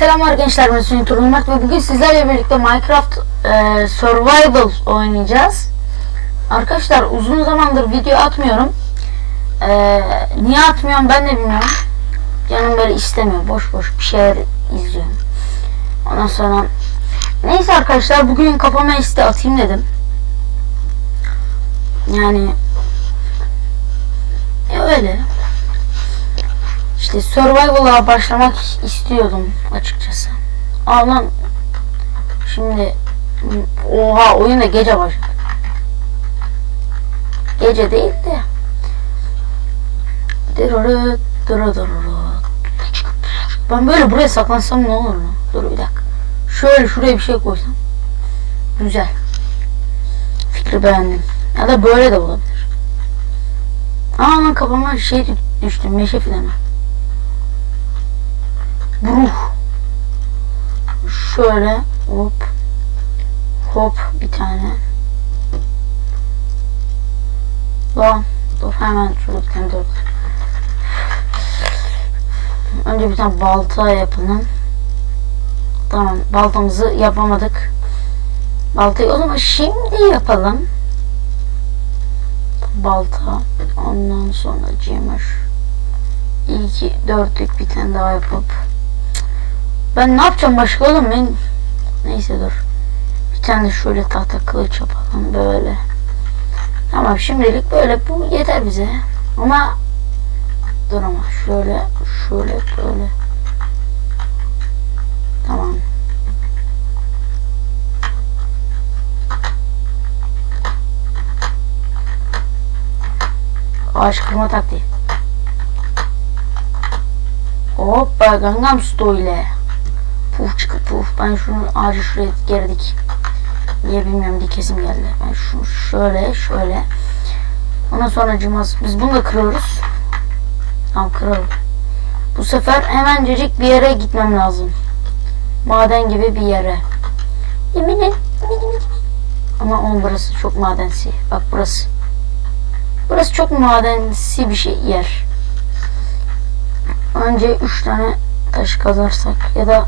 Selamlar gençler ben Turul Mert ve bugün sizlerle birlikte Minecraft e, Survival oynayacağız. Arkadaşlar uzun zamandır video atmıyorum. E, niye atmıyorum ben de bilmiyorum. Canım böyle istemiyor. Boş boş bir şeyler izliyorum. Ondan sonra neyse arkadaşlar bugün kafama iste atayım dedim. Yani ya öyle. İşte Survival'a başlamak istiyordum açıkçası. Aa lan şimdi oha oyun gece başladı. Gece değil de. Ben böyle buraya saklansam ne olur mu? Dur bir dakika. Şöyle şuraya bir şey koysam. Güzel. Fikri beğendim. Ya da böyle de olabilir. Aa lan kafama şey düştü. Meşe Bruh. Şöyle hop hop bir tane. Lan dur hemen şurada bir tane dur. Önce bir tane balta yapalım. Tamam baltamızı yapamadık. Baltayı o zaman şimdi yapalım. Balta. Ondan sonra cimir. İyi ki dörtlük bir tane daha yapıp ben ne yapacağım başka oğlum? Ben neyse dur. Bir tane şöyle tahta kılıç yapalım böyle. Tamam şimdilik böyle. Bu yeter bize. Ama dur ama şöyle şöyle böyle. Tamam. Ağaç kırma taktiği. Hoppa Gangnam Style. Puf çıkıp puf. Ben şunu ağacı şuraya geri dik. Niye bilmiyorum dikesim geldi. Ben şunu şöyle şöyle. Ondan sonra cımas. Biz bunu da kırıyoruz. Tamam kıralım. Bu sefer hemencecik bir yere gitmem lazım. Maden gibi bir yere. Yeminin. Ama on burası çok madensi. Bak burası. Burası çok madensi bir şey yer. Önce üç tane taş kazarsak ya da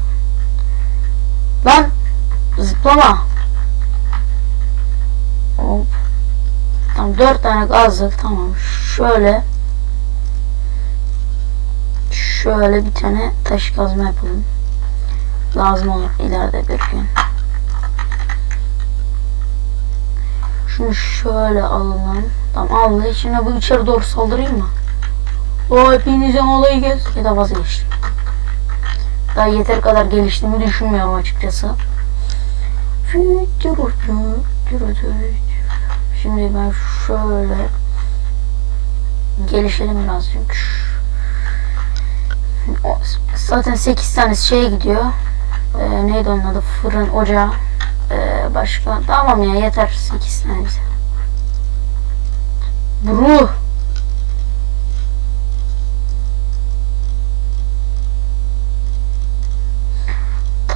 lan zıplama. Hop. Tamam dört tane kazdık tamam. Şöyle şöyle bir tane taş kazma yapalım. Lazım olur ileride bir gün. Şunu şöyle alalım. Tamam aldı. Şimdi bu içeri doğru saldırayım mı? O hepinizin olayı gez. Ya da vazgeçtim. Daha yeter kadar geliştiğimi düşünmüyorum açıkçası. Şimdi ben şöyle gelişelim birazcık. Zaten 8 tane şeye gidiyor. Ee, neydi onun adı? Fırın, ocağı. Ee, başka. Tamam ya yeter 8 tane bize. Bruh.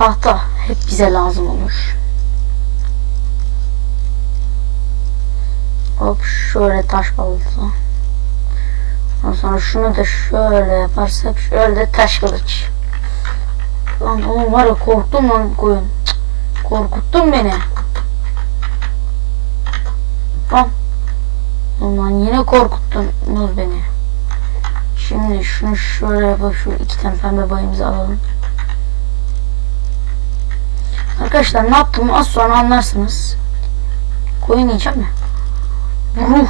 Tahta hep bize lazım olur. Hop şöyle taş balta. Ondan sonra şunu da şöyle yaparsak şöyle taş kılıç. Lan oğlum var ya korktum lan koyun. Cık, Korkuttun beni. Lan. Lan yine korkuttunuz beni. Şimdi şunu şöyle yapıp şu iki tane pembe bayımızı alalım. Arkadaşlar ne yaptığımı az sonra anlarsınız. Koyun yiyeceğim ya. Ruh.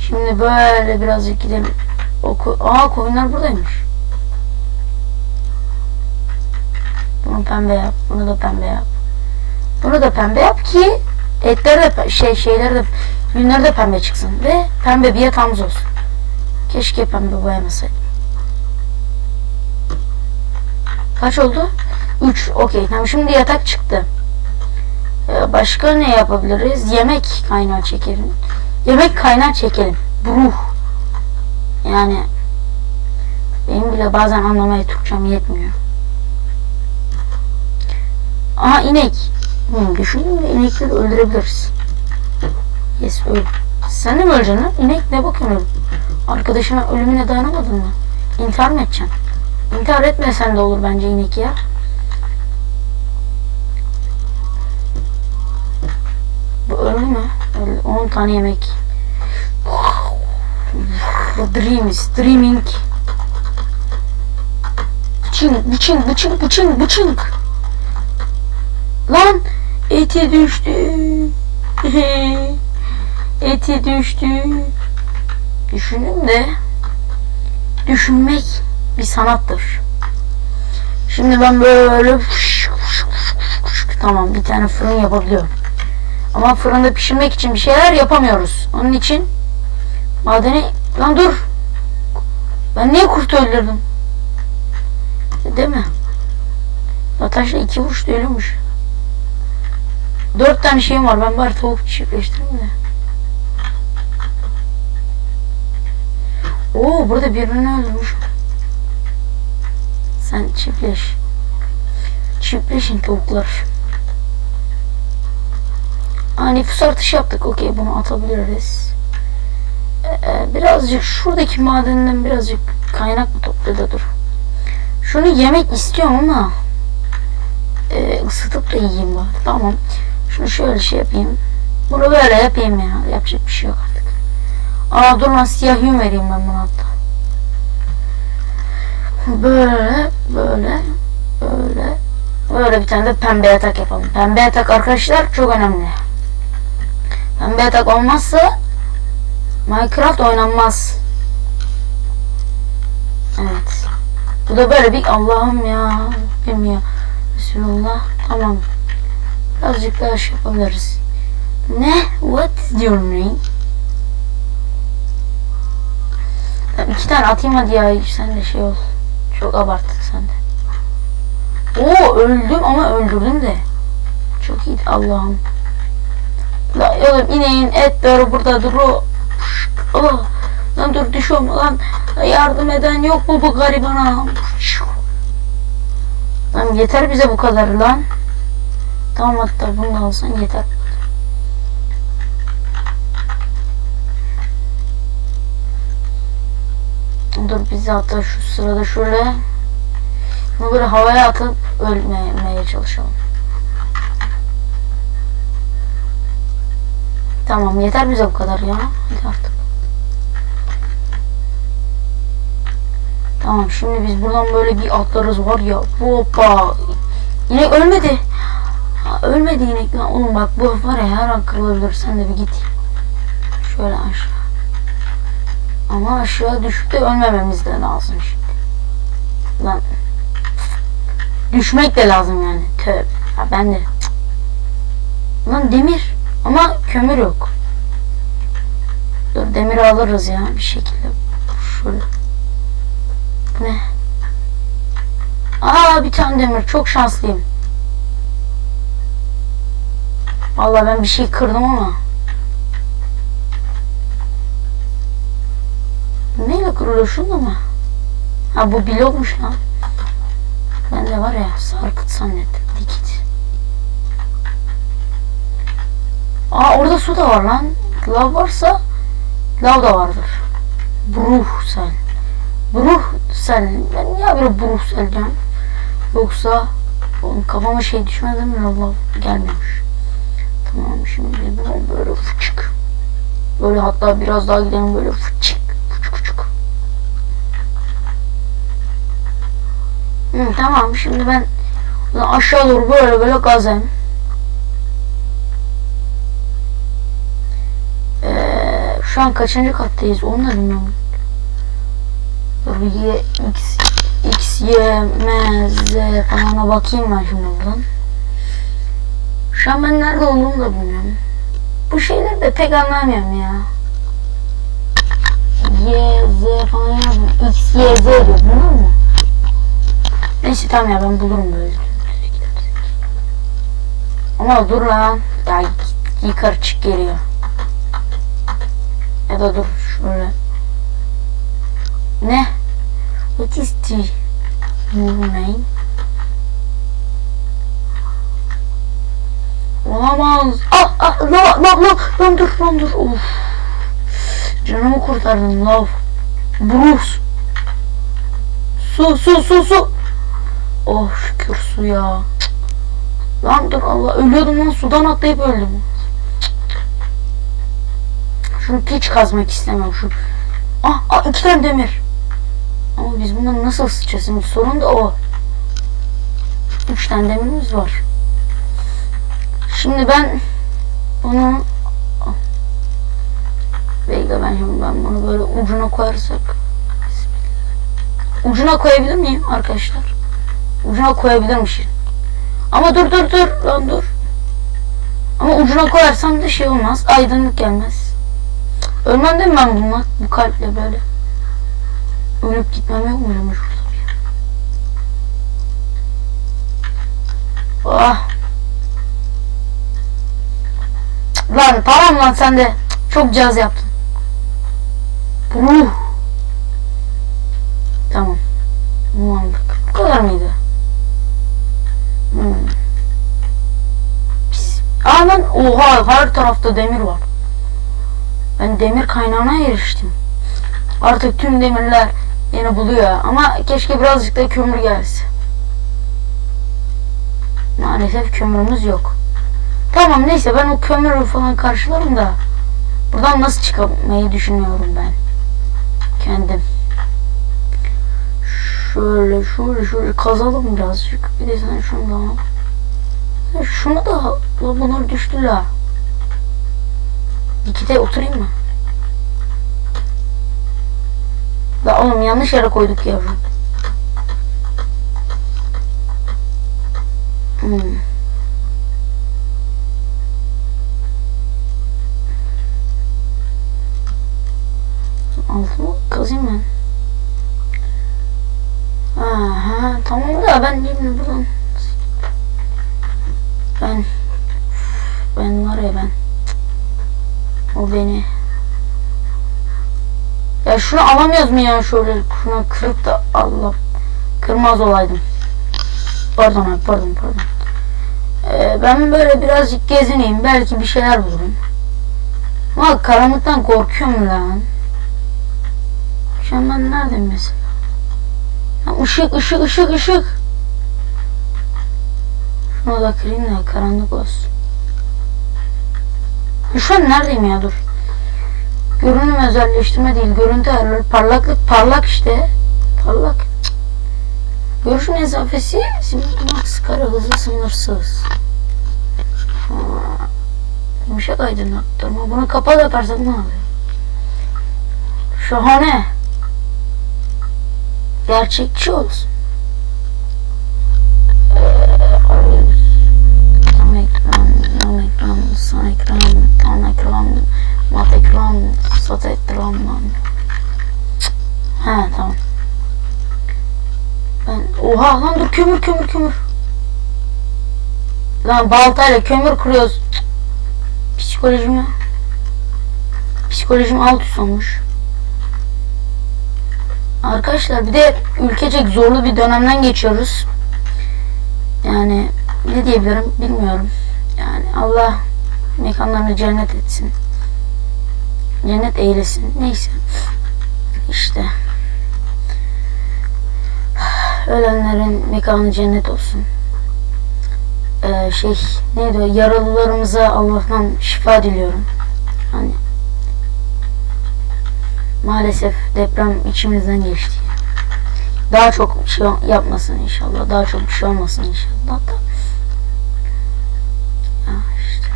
Şimdi böyle birazcık gidelim. O ko Aa koyunlar buradaymış. Bunu pembe yap. Bunu da pembe yap. Bunu da pembe yap ki etler de şey şeyler de yünler de pembe çıksın ve pembe bir yatağımız olsun. Keşke pembe boyamasaydım. Kaç oldu? 3. Okey. Tamam şimdi yatak çıktı. Ee, başka ne yapabiliriz? Yemek kaynağı çekelim. Yemek kaynağı çekelim. Bruh. Yani benim bile bazen anlamaya Türkçem yetmiyor. Aha inek. Hmm, düşündüm de inekleri öldürebiliriz. Yes öl. Sen de mi öleceksin lan? İnek ne bakıyorsun öyle? Arkadaşına ölümüne dayanamadın mı? İntihar mı edeceksin? İntihar etmesen de olur bence inek ya. 10 tane yemek. Dreams, dreaming. Bıçın, bıçın, bıçın, bıçın, bıçın. Lan eti düştü. eti düştü. Düşünün de düşünmek bir sanattır. Şimdi ben böyle tamam bir tane fırın yapabiliyorum. Ama fırında pişirmek için bir şeyler yapamıyoruz. Onun için madeni lan dur. Ben niye kurt öldürdüm? Değil mi? Natasha iki vuruşta ölüyormuş. Dört tane şeyim var. Ben bari tavuk çiftleştireyim de. Oo burada birini öldürmüş. Sen çiftleş. Çiftleşin tavuklar. Aa nüfus artışı yaptık. Okey bunu atabiliriz. Ee, birazcık şuradaki madenden birazcık kaynak mı topladı dur. Şunu yemek istiyorum ama e, ısıtıp da yiyeyim bari. Tamam. Şunu şöyle şey yapayım. Bunu böyle yapayım ya. Yapacak bir şey yok artık. Aa dur lan siyah yün vereyim ben buna hatta. Böyle, böyle, böyle, böyle bir tane de pembe yatak yapalım. Pembe yatak arkadaşlar çok önemli. Pembe yatak olmazsa Minecraft oynanmaz. Evet. Bu da böyle bir Allah'ım ya. Bilmiyor. Bismillah. Tamam. Birazcık daha şey yapabiliriz. Ne? What is your name? Tamam, iki tane atayım hadi ya. Sen de şey ol. Çok abarttın sen de. Oo öldüm ama öldürdüm de. Çok iyi Allah'ım. La oğlum ineğin etleri burada dur o. Oh, lan dur düşüyorum lan. Yardım eden yok mu bu garibana? Lan yeter bize bu kadar lan. Tamam hatta bunu da alsan yeter. Dur bizi hatta şu sırada şöyle bunu böyle havaya atıp ölmemeye çalışalım. Tamam yeter bize bu kadar ya. Hadi artık. Tamam şimdi biz buradan böyle bir atlarız var ya. Hoppa. İnek ölmedi. Ha, ölmedi inek lan. Oğlum bak bu var ya her an kırılabilir. Sen de bir git. Şöyle aşağı. Ama aşağı düşüp de ölmememiz de lazım şimdi. Lan. Düşmek de lazım yani. Tövbe. Ha, ben de. Lan demir. Ama kömür yok. Dur demir alırız ya bir şekilde. Şöyle. Ne? Aa bir tane demir. Çok şanslıyım. Vallahi ben bir şey kırdım ama. Neyle kırılıyor şunda mı? Ha bu blokmuş lan. Ben de var ya sarkıt zannettim. Dikit. Aa orada su da var lan. Lav varsa lav da vardır. Bruhsel. Bruhsel. Ben niye böyle Bruhsel diyorum? Yoksa oğlum kafama şey düşmedi mi? Allah gelmemiş. Tamam şimdi buradan böyle fıçık. Böyle hatta biraz daha gidelim böyle fıçık. Fıçık fıçık. Hı, tamam şimdi ben aşağı doğru böyle böyle gazem. Şu an kaçıncı kattayız onu da bilmiyorum. Y, x, x, y, m, z falana bakayım ben şimdi buradan. Şu an ben nerede olduğumu da bilmiyorum. Bu şeyleri de pek anlamıyorum ya. Y, Z falan yazmıyor. X, Y, Z diyor. Biliyor musun? Neyse tamam ya ben bulurum böyle. Ama dur lan. Ya yukarı çık geliyor. Ya da dur şöyle. Ne? What is the name? Olamaz. Ah ah la la la lan dur lan dur. Of. Canımı kurtardın lav. Bruce. Su su su su. Oh şükür su ya. Lan dur Allah ölüyordum lan sudan atlayıp öldüm. Şunu hiç kazmak istemem şu. Ah, ah iki tane demir. Ama biz bunları nasıl ısıtacağız şimdi sorun da o. Üç tane demirimiz var. Şimdi ben bunu Bekle ben şimdi ben bunu böyle ucuna koyarsak Ucuna koyabilir miyim arkadaşlar? Ucuna koyabilirmişim. Ama dur dur dur lan dur. Ama ucuna koyarsam da şey olmaz. Aydınlık gelmez. Mi ben bununla? Bu kalple böyle. Ölüp gitmem yok muyum şurada. Cık, Lan tamam lan sen de çok caz yaptın. Uh. Tamam. Bunu aldık. Bu kadar mıydı? Hmm. Pis. Aa lan oha her tarafta demir var. Ben demir kaynağına eriştim. Artık tüm demirler yine buluyor ama keşke birazcık da kömür gelse. Maalesef kömürümüz yok. Tamam neyse ben o kömürü falan karşılarım da buradan nasıl çıkamayı düşünüyorum ben. Kendim. Şöyle şöyle şöyle kazalım birazcık. Bir de sen şunu da al. Şunu da bunlar düştü la. İkide oturayım mı? La oğlum yanlış yere koyduk yavrum. Hmm. Altımı kazayım ben. Beni. Ya şunu alamıyoruz mu ya şöyle? Şuna kırıp da Allah kırmaz olaydım. Pardon abi pardon pardon. Ee, ben böyle birazcık gezineyim belki bir şeyler bulurum. Ama karanlıktan korkuyorum lan. Şu an ben neredeyim mesela? Ha, ışık ışık ışık ışık. Şunu da kırayım da karanlık olsun. Şu an neredeyim ya dur. Görünüm özelleştirme değil. Görüntü ayarları. Parlaklık parlak işte. Parlak. Görüş mesafesi max kare hızı sınırsız. Ha, Yumuşak aydınlattırma. Bunu kapalı yaparsak ne oluyor? Şahane gerçekçi olsun. Kömür kömür kömür. Lan baltayla kömür kırıyoruz. Psikolojimi psikolojim alt üst olmuş. Arkadaşlar bir de ülkecek zorlu bir dönemden geçiyoruz. Yani ne diyebilirim bilmiyorum. Yani Allah mekanlarını cennet etsin. Cennet eylesin. Neyse. İşte. Ölenlerin mekanı cennet olsun. Ee, şey neydi o yaralılarımıza Allah'tan şifa diliyorum. Hani maalesef deprem içimizden geçti. Daha çok şey yapmasın inşallah. Daha çok bir şey olmasın inşallah da. İşte.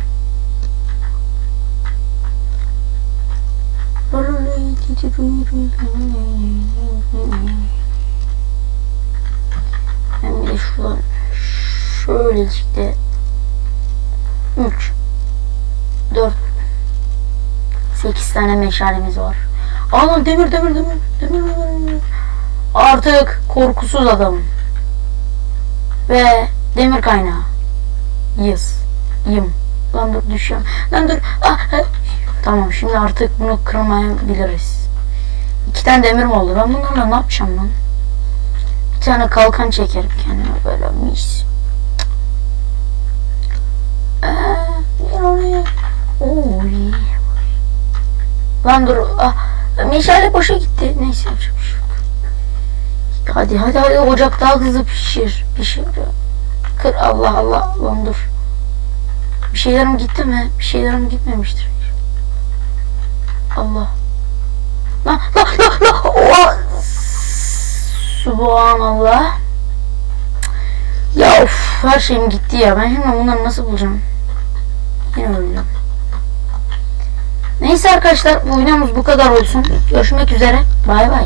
Ben bir de şuradan şöylecik de 3 4 8 tane meşalemiz var. Aa demir demir demir demir demir. Artık korkusuz adamım. Ve demir kaynağı. Yes. Yım. Lan dur düşüyorum. Lan dur. Ah. Tamam şimdi artık bunu kırmayabiliriz. İki tane demir mi oldu? Ben bunlarla ne yapacağım lan? Tane kalkan çekerim kendime böyle mis. Eee, oraya. Oy. Lan dur. Ah, meşale boşa gitti. Neyse yapacak şey. Hadi hadi hadi ocak daha hızlı pişir. Pişir. Kır Allah Allah. Lan dur. Bir şeylerim gitti mi? Bir şeylerim gitmemiştir. Allah. La la la la. Oha. Subhanallah. Ya of her şeyim gitti ya. Ben şimdi bunları nasıl bulacağım? Yine öleceğim. Neyse arkadaşlar bu videomuz bu kadar olsun. Görüşmek üzere. Bay bay.